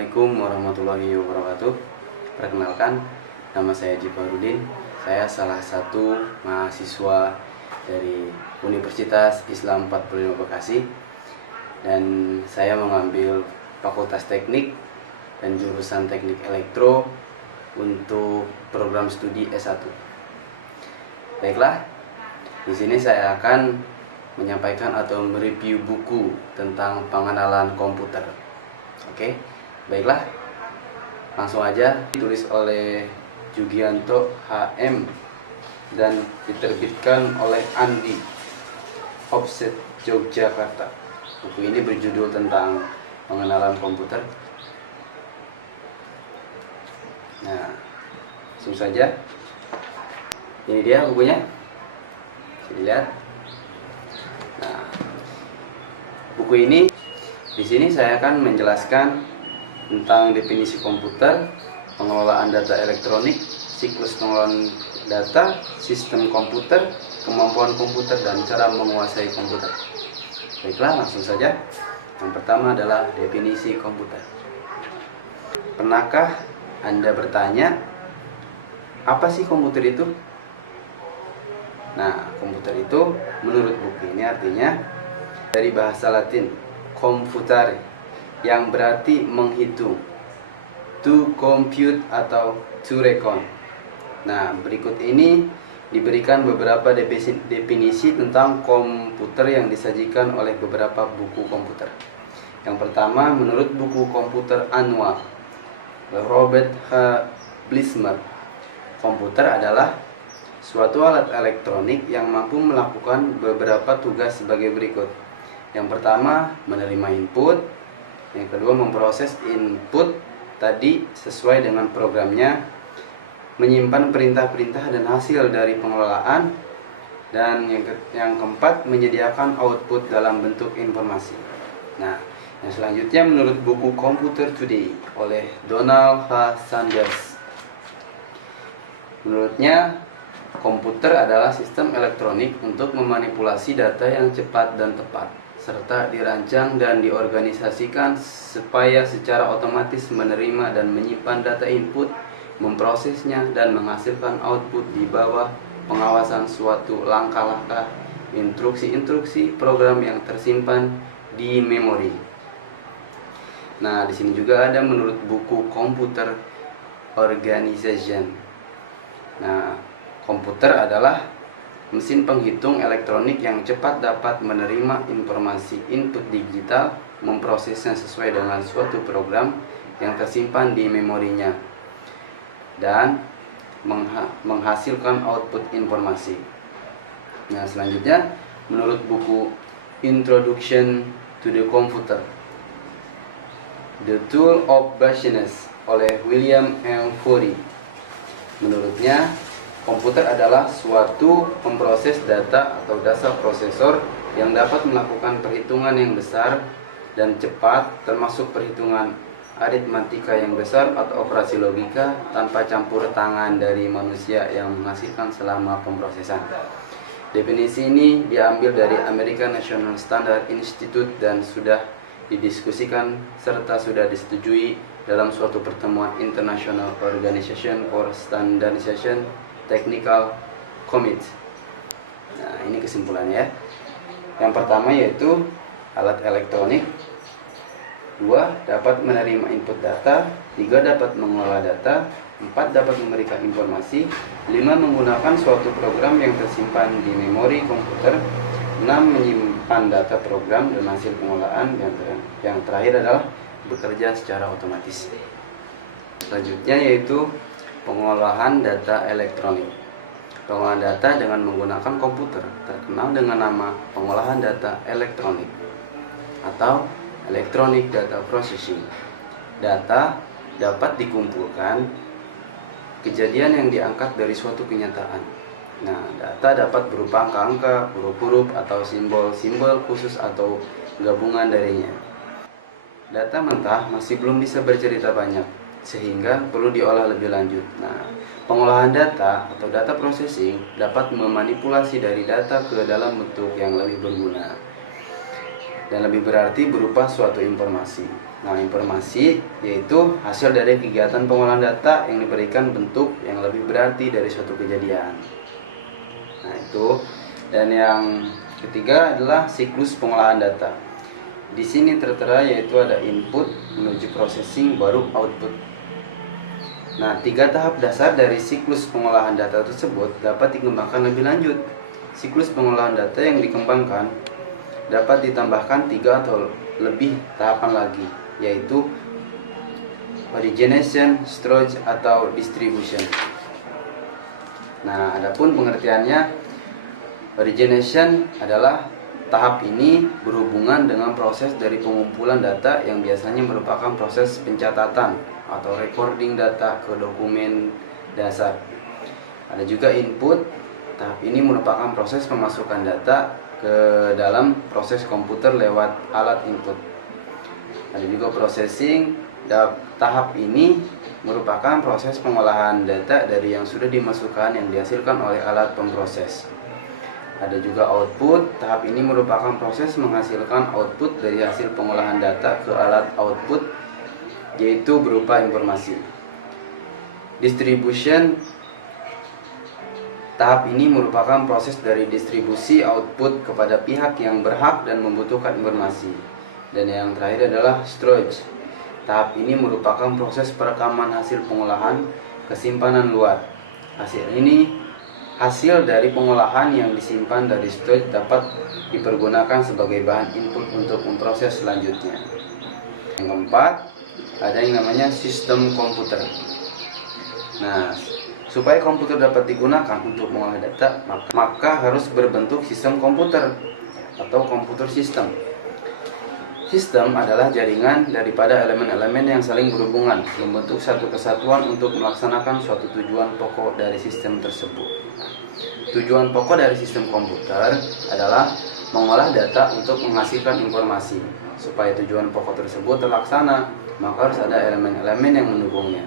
Assalamualaikum warahmatullahi wabarakatuh. Perkenalkan, nama saya Jifarudin. Saya salah satu mahasiswa dari Universitas Islam 45 Bekasi, dan saya mengambil Fakultas Teknik dan jurusan Teknik Elektro untuk program studi S1. Baiklah, di sini saya akan menyampaikan atau mereview buku tentang pengenalan komputer. Oke, baiklah, langsung aja. Ditulis oleh Jugianto HM dan diterbitkan oleh Andi, Offset Yogyakarta. Buku ini berjudul tentang pengenalan komputer. Nah, langsung saja. Ini dia bukunya. Bisa dilihat. Nah, buku ini di sini saya akan menjelaskan tentang definisi komputer, pengelolaan data elektronik, siklus pengelolaan data, sistem komputer, kemampuan komputer, dan cara menguasai komputer. Baiklah, langsung saja. Yang pertama adalah definisi komputer. Pernahkah Anda bertanya, apa sih komputer itu? Nah, komputer itu menurut buku ini artinya dari bahasa Latin computare, yang berarti menghitung, to compute atau to reckon. Nah, berikut ini diberikan beberapa definisi tentang komputer yang disajikan oleh beberapa buku komputer. Yang pertama, menurut buku komputer Annual Robert H. Blismer, komputer adalah suatu alat elektronik yang mampu melakukan beberapa tugas sebagai berikut. Yang pertama, menerima input. Yang kedua, memproses input tadi sesuai dengan programnya, menyimpan perintah-perintah dan hasil dari pengelolaan, dan yang keempat, menyediakan output dalam bentuk informasi. Nah, yang selanjutnya menurut buku Computer Today oleh Donald H. Sanders, menurutnya komputer adalah sistem elektronik untuk memanipulasi data yang cepat dan tepat, serta dirancang dan diorganisasikan supaya secara otomatis menerima dan menyimpan data input, memprosesnya, dan menghasilkan output di bawah pengawasan suatu langkah-langkah instruksi-instruksi program yang tersimpan di memori. Nah, di sini juga ada menurut buku Computer Organization. Nah, komputer adalah mesin penghitung elektronik yang cepat dapat menerima informasi input digital, memprosesnya sesuai dengan suatu program yang tersimpan di memorinya, dan menghasilkan output informasi. Nah, selanjutnya menurut buku Introduction to the Computer, The Tool of Business oleh William M. Furey, menurutnya komputer adalah suatu pemproses data atau data prosesor yang dapat melakukan perhitungan yang besar dan cepat, termasuk perhitungan aritmatika yang besar atau operasi logika tanpa campur tangan dari manusia yang menghasilkan selama pemrosesan. Definisi ini diambil dari American National Standard Institute dan sudah didiskusikan serta sudah disetujui dalam suatu pertemuan International Organization for Standardization Technical Committee. Nah, ini kesimpulannya. Yang pertama yaitu alat elektronik. 2. Dapat menerima input data. 3. Dapat mengolah data. 4. Dapat memberikan informasi. 5. Menggunakan suatu program yang tersimpan di memori komputer. 6. Menyimpan data program dan hasil pengolahan. Yang terakhir adalah bekerja secara otomatis. Selanjutnya yaitu pengolahan data elektronik. Pengolahan data dengan menggunakan komputer terkenal dengan nama pengolahan data elektronik atau electronic data processing. Data dapat dikumpulkan kejadian yang diangkat dari suatu kenyataan. Nah, data dapat berupa angka-angka, huruf-huruf, atau simbol-simbol khusus atau gabungan darinya. Data mentah masih belum bisa bercerita banyak, sehingga perlu diolah lebih lanjut. Nah, pengolahan data atau data processing dapat memanipulasi dari data ke dalam bentuk yang lebih berguna dan lebih berarti berupa suatu informasi. Nah, informasi yaitu hasil dari kegiatan pengolahan data yang diberikan bentuk yang lebih berarti dari suatu kejadian. Nah, itu. Dan yang ketiga adalah siklus pengolahan data. Di sini tertera yaitu ada input menuju processing baru output. Nah, 3 tahap dasar dari siklus pengolahan data tersebut dapat dikembangkan lebih lanjut. Siklus pengolahan data yang dikembangkan dapat ditambahkan 3 atau lebih tahapan lagi, yaitu origination, storage, atau distribution. Nah, adapun pengertiannya, origination adalah tahap ini berhubungan dengan proses dari pengumpulan data yang biasanya merupakan proses pencatatan atau recording data ke dokumen dasar. Ada juga input, tahap ini merupakan proses pemasukan data ke dalam proses komputer lewat alat input. Ada juga processing, tahap ini merupakan proses pengolahan data dari yang sudah dimasukkan yang dihasilkan oleh alat pemproses. Ada juga output, tahap ini merupakan proses menghasilkan output dari hasil pengolahan data ke alat output, yaitu berupa informasi. Distribution, tahap ini merupakan proses dari distribusi output kepada pihak yang berhak dan membutuhkan informasi. Dan yang terakhir adalah storage. Tahap ini merupakan proses perekaman hasil pengolahan ke simpanan luar. Hasil dari pengolahan yang disimpan dari storage dapat dipergunakan sebagai bahan input untuk memproses selanjutnya. Yang keempat, ada yang namanya sistem komputer. Nah, supaya komputer dapat digunakan untuk mengolah data, maka harus berbentuk sistem komputer atau komputer sistem. Sistem adalah jaringan daripada elemen-elemen yang saling berhubungan, membentuk satu kesatuan untuk melaksanakan suatu tujuan pokok dari sistem tersebut. Tujuan pokok dari sistem komputer adalah mengolah data untuk menghasilkan informasi. Supaya tujuan pokok tersebut terlaksana, maka harus ada elemen-elemen yang mendukungnya.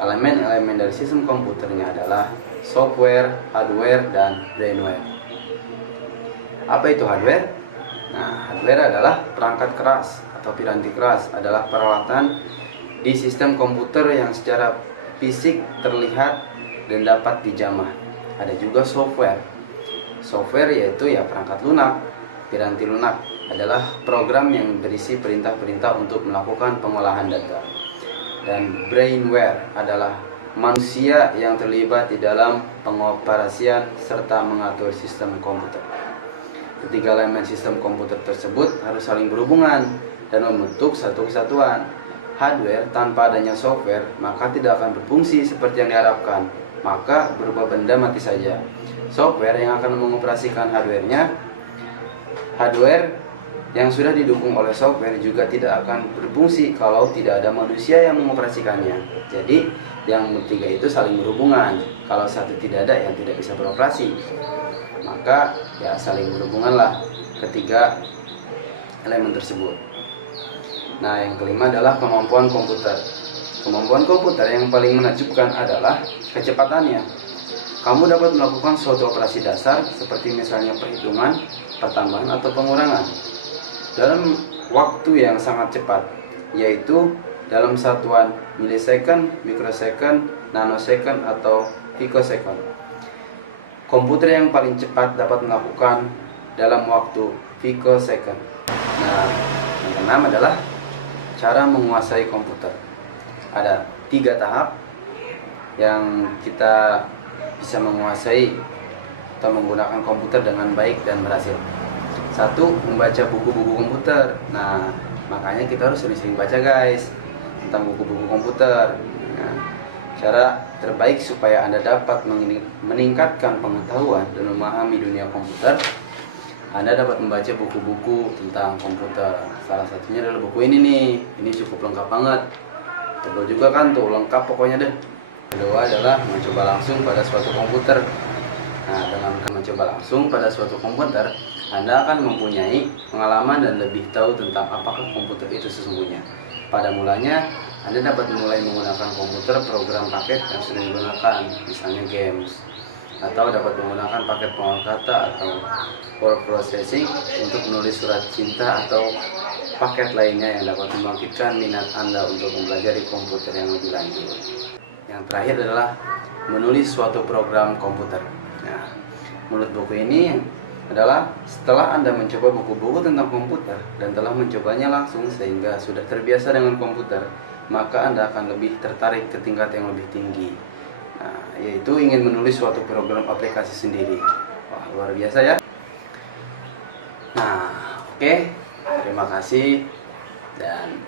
Elemen-elemen dari sistem komputernya adalah software, hardware, dan brainware. Apa itu hardware? Nah, hardware adalah perangkat keras atau piranti keras, adalah peralatan di sistem komputer yang secara fisik terlihat dan dapat dijamah. Ada juga software. Software yaitu perangkat lunak. Piranti lunak adalah program yang berisi perintah-perintah untuk melakukan pengolahan data. Dan brainware adalah manusia yang terlibat di dalam pengoperasian serta mengatur sistem komputer. Ketiga elemen sistem komputer tersebut harus saling berhubungan dan membentuk satu kesatuan. Hardware tanpa adanya software maka tidak akan berfungsi seperti yang diharapkan, maka berupa benda mati saja. Software yang akan mengoperasikan hardware yang sudah didukung oleh software juga tidak akan berfungsi kalau tidak ada manusia yang mengoperasikannya. Jadi yang ketiga itu saling berhubungan. Kalau satu tidak ada, yang tidak bisa beroperasi. Maka saling berhubunganlah ketiga elemen tersebut. Nah, yang kelima adalah kemampuan komputer. Kemampuan komputer yang paling menakjubkan adalah kecepatannya. Kamu dapat melakukan suatu operasi dasar seperti misalnya perhitungan, pertambahan, atau pengurangan dalam waktu yang sangat cepat, yaitu dalam satuan milisecond, microsecond, nanosecond, atau picosecond. Komputer yang paling cepat dapat melakukan dalam waktu picosecond. Nah, yang keenam adalah cara menguasai komputer. Ada 3 tahap yang kita bisa menguasai atau menggunakan komputer dengan baik dan berhasil. 1. Membaca buku-buku komputer. Nah, makanya kita harus sering-sering baca guys tentang buku-buku komputer. Nah, cara terbaik supaya Anda dapat meningkatkan pengetahuan dan memahami dunia komputer, Anda dapat membaca buku-buku tentang komputer. Salah satunya adalah buku ini nih. Ini cukup lengkap banget. Tebal juga kan tuh, lengkap pokoknya deh. Kedua adalah mencoba langsung pada suatu komputer. Nah, dengan mencoba langsung pada suatu komputer, Anda akan mempunyai pengalaman dan lebih tahu tentang apakah komputer itu sesungguhnya. Pada mulanya, Anda dapat mulai menggunakan komputer program paket yang sudah digunakan, misalnya games, atau dapat menggunakan paket pengolah kata atau word processing untuk menulis surat cinta atau paket lainnya yang dapat membangkitkan minat Anda untuk mempelajari komputer yang lebih lanjut. Yang terakhir adalah menulis suatu program komputer. Nah, menurut buku ini adalah setelah Anda mencoba buku-buku tentang komputer dan telah mencobanya langsung sehingga sudah terbiasa dengan komputer, maka Anda akan lebih tertarik ke tingkat yang lebih tinggi. Nah, yaitu ingin menulis suatu program aplikasi sendiri. Wah, luar biasa ya. Nah, oke. Terima kasih. Dan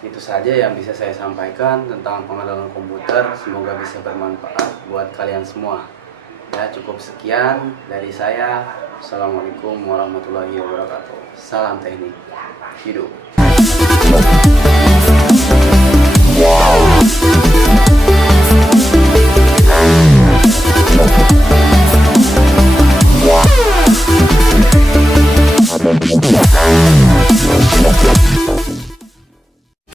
itu saja yang bisa saya sampaikan tentang pengenalan komputer. Semoga bisa bermanfaat buat kalian semua. Ya, cukup sekian dari saya. Assalamualaikum warahmatullahi wabarakatuh. Salam teknik hidup.